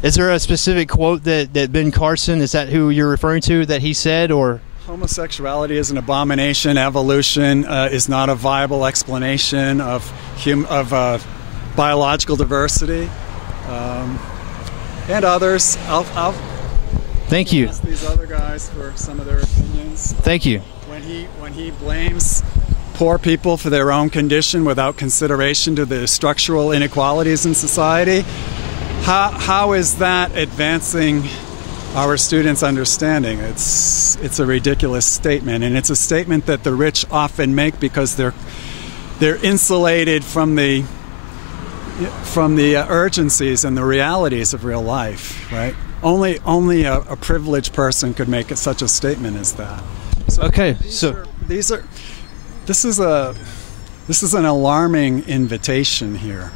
Is there a specific quote that Ben Carson, is that who you're referring to, that he said, or? Homosexuality is an abomination. Evolution is not a viable explanation of biological diversity, and others. I'll Thank you. ask these other guys for some of their opinions. Thank you. When he blames poor people for their own condition without consideration to the structural inequalities in society, how is that advancing our students' understanding? It's a ridiculous statement, and it's a statement that the rich often make because they're insulated from the urgencies and the realities of real life, right? Only a privileged person could make such a statement as that. So okay, this is an alarming invitation here.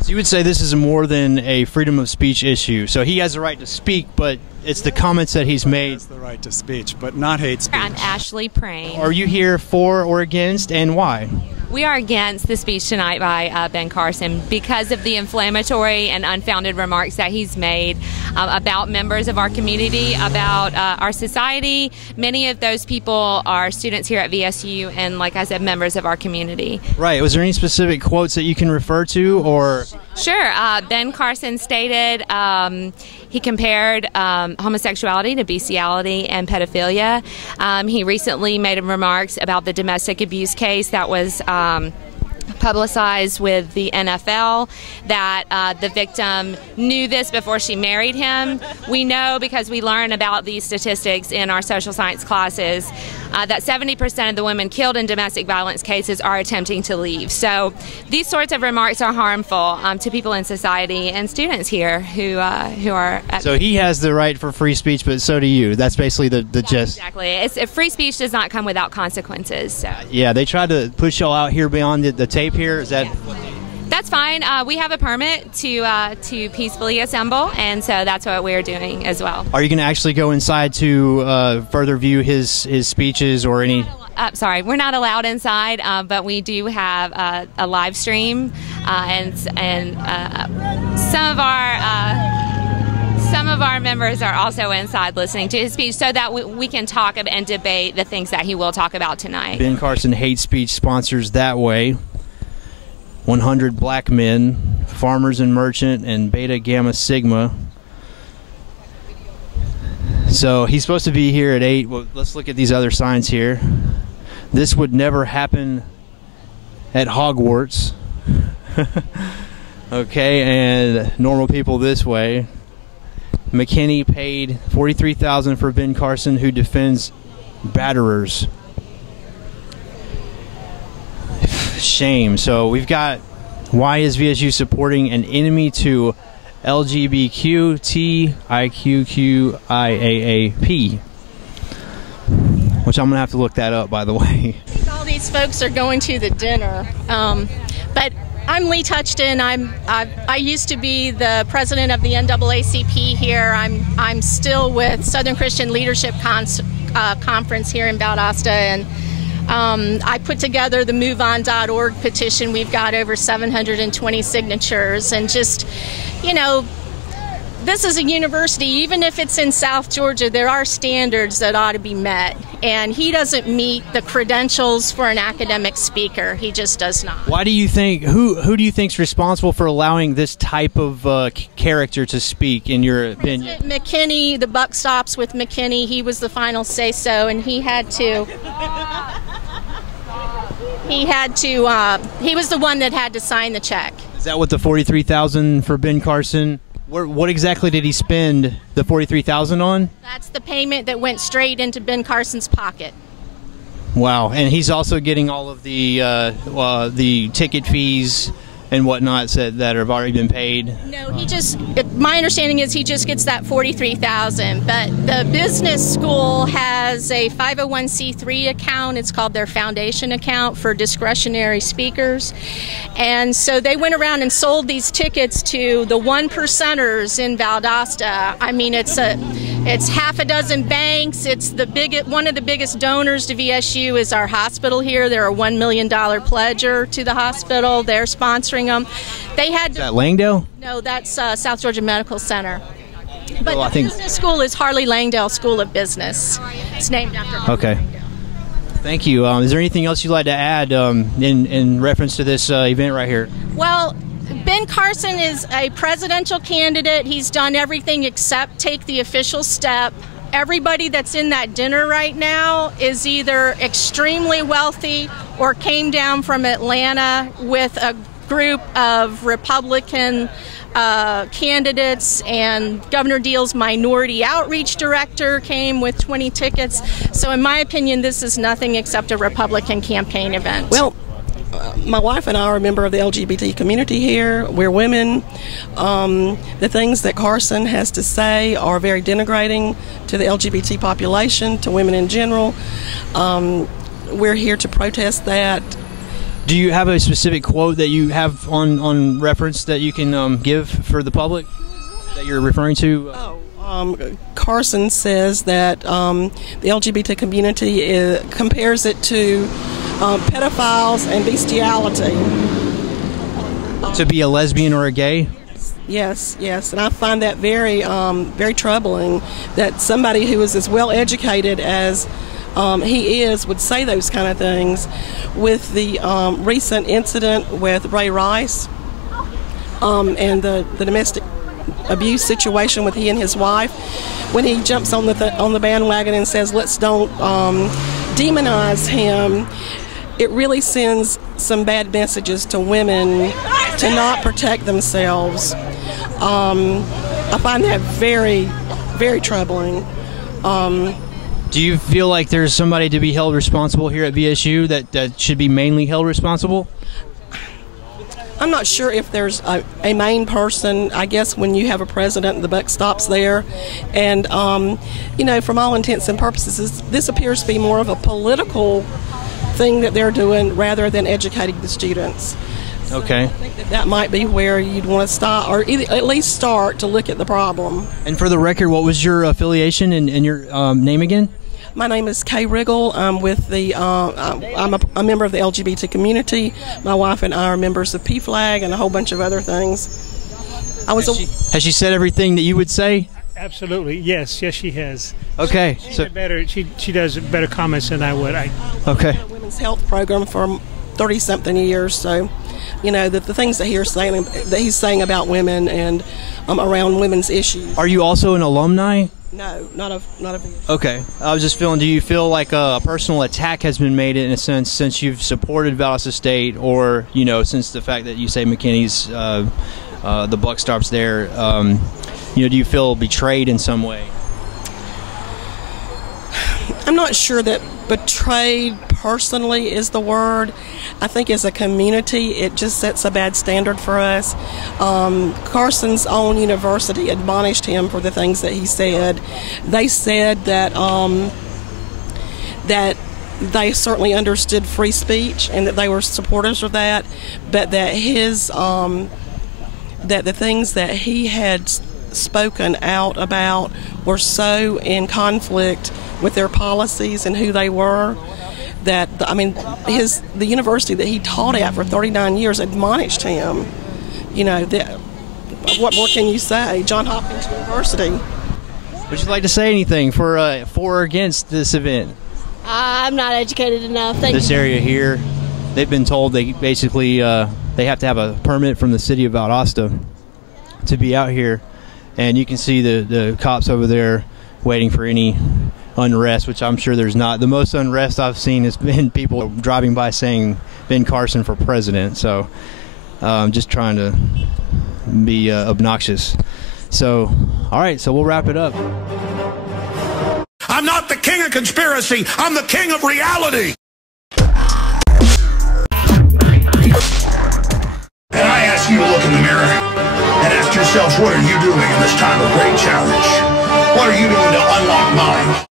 So you would say this is more than a freedom of speech issue. So he has the right to speak, but it's the comments that he's made. He has the right to speech, but not hate speech. I'm Ashley Prain. Are you here for or against, and why? We are against the speech tonight by Ben Carson because of the inflammatory and unfounded remarks that he's made about members of our community, about our society. Many of those people are students here at VSU and, like I said, members of our community. Right. Was there any specific quotes that you can refer to, or? Sure. Ben Carson stated he compared homosexuality to bestiality and pedophilia. He recently made remarks about the domestic abuse case that was publicized with the NFL, that the victim knew this before she married him. We know, because we learn about these statistics in our social science classes, that 70% of the women killed in domestic violence cases are attempting to leave. So these sorts of remarks are harmful to people in society and students here who are at. So he has the right for free speech, but so do you. That's basically the gist. Exactly. Free speech does not come without consequences. So. Yeah, they tried to push y'all out here beyond the tape here. Is that? That's fine. We have a permit to peacefully assemble, and so that's what we're doing as well. Are you going to actually go inside to further view his speeches or any? Sorry, we're not allowed inside, but we do have a live stream, and some of our members are also inside listening to his speech, so that we can talk and debate the things that he will talk about tonight. Ben Carson Hate Speech sponsors That Way. 100 Black Men, Farmers and Merchant, and Beta Gamma Sigma. So he's supposed to be here at 8. Well, let's look at these other signs here. This would never happen at Hogwarts. Okay, and normal people this way. McKinney paid $43,000 for Ben Carson, who defends batterers. Shame. So we've got, why is VSU supporting an enemy to LGBTQIAAP? Which I'm gonna have to look that up, by the way. All these folks are going to the dinner, but I'm Lee Touchton. I used to be the president of the NAACP here. I'm still with Southern Christian Leadership Conference here in Valdosta, and I put together the MoveOn.org petition. We've got over 720 signatures, and just, you know, this is a university. Even if it's in South Georgia, there are standards that ought to be met, and he doesn't meet the credentials for an academic speaker. He just does not. Why do you think, who do you think's responsible for allowing this type of character to speak, in your opinion? McKinney, the buck stops with McKinney. He was the final say-so, and he was the one that had to sign the check. Is that what the $43,000 for Ben Carson? What exactly did he spend the $43,000 on? That's the payment that went straight into Ben Carson's pocket. Wow, and he's also getting all of the ticket fees and whatnot that have already been paid. No, my understanding is he just gets that $43,000. But the business school has a 501c3 account. It's called their foundation account for discretionary speakers. And so they went around and sold these tickets to the 1%ers in Valdosta. I mean, it's half a dozen banks. It's one of the biggest donors to VSU is our hospital here. They're a $1 million pledger to the hospital. They're sponsoring them. They had Is that Langdale? No, that's South Georgia Medical Center. But Well, I the think. business school is Harley Langdale School of Business. It's named after Harley Okay. Langdale. Thank you. Is there anything else you'd like to add in reference to this event right here? Well, Ben Carson is a presidential candidate. He's done everything except take the official step. Everybody that's in that dinner right now is either extremely wealthy or came down from Atlanta with a group of Republican candidates, and Governor Deal's minority outreach director came with 20 tickets. So in my opinion, this is nothing except a Republican campaign event. Well, my wife and I are a member of the LGBT community here. We're women. The things that Carson has to say are very denigrating to the LGBT population, to women in general. We're here to protest that. Do you have a specific quote that you have on reference that you can give for the public that you're referring to? Carson says that the LGBT community compares it to pedophiles and bestiality. To be a lesbian or a gay? Yes, and I find that very, very troubling that somebody who is as well educated as he is would say those kind of things. With the recent incident with Ray Rice and the domestic abuse situation with he and his wife, when he jumps on the bandwagon and says, let's don't demonize him, it really sends some bad messages to women to not protect themselves. I find that very, very troubling. Do you feel like there's somebody to be held responsible here at VSU that should be mainly held responsible? I'm not sure if there's a main person. I guess when you have a president, the buck stops there. And, from all intents and purposes, this appears to be more of a political thing that they're doing rather than educating the students. Okay. So I think that might be where you'd want to stop, or at least start to look at the problem. And for the record, what was your affiliation and your name again? My name is Kay Riggle. I'm with I'm a member of the LGBT community. My wife and I are members of PFLAG and a whole bunch of other things. Has she said everything that you would say? Absolutely, yes, she has. Okay, She does better comments than I would. Okay. A women's health program for 30-something years, so the things that he's saying about women and around women's issues. Are you also an alumni? No, not of Okay. I was just feeling, do you feel like a personal attack has been made in a sense since you've supported Valdosta State, or, since the fact that you say McKinney's, the buck stops there, do you feel betrayed in some way? I'm not sure that betrayed personally is the word. I think as a community, it just sets a bad standard for us. Carson's own university admonished him for the things that he said. They said that that they certainly understood free speech and that they were supporters of that, but that that the things that he had spoken out about were so in conflict with their policies and who they were, that the university that he taught at for 39 years admonished him. What more can you say? Johns Hopkins University. Would you like to say anything for or against this event? I'm not educated enough. This area here, they've been told they basically they have to have a permit from the city of Valdosta to be out here, and you can see the cops over there waiting for any unrest, which I'm sure there's not. The most unrest I've seen has been people driving by saying Ben Carson for president. So just trying to be obnoxious. So, all right, so we'll wrap it up. I'm not the king of conspiracy. I'm the king of reality. And I ask you to look in the mirror and ask yourself, what are you doing in this time of great challenge? What are you doing to unlock mine?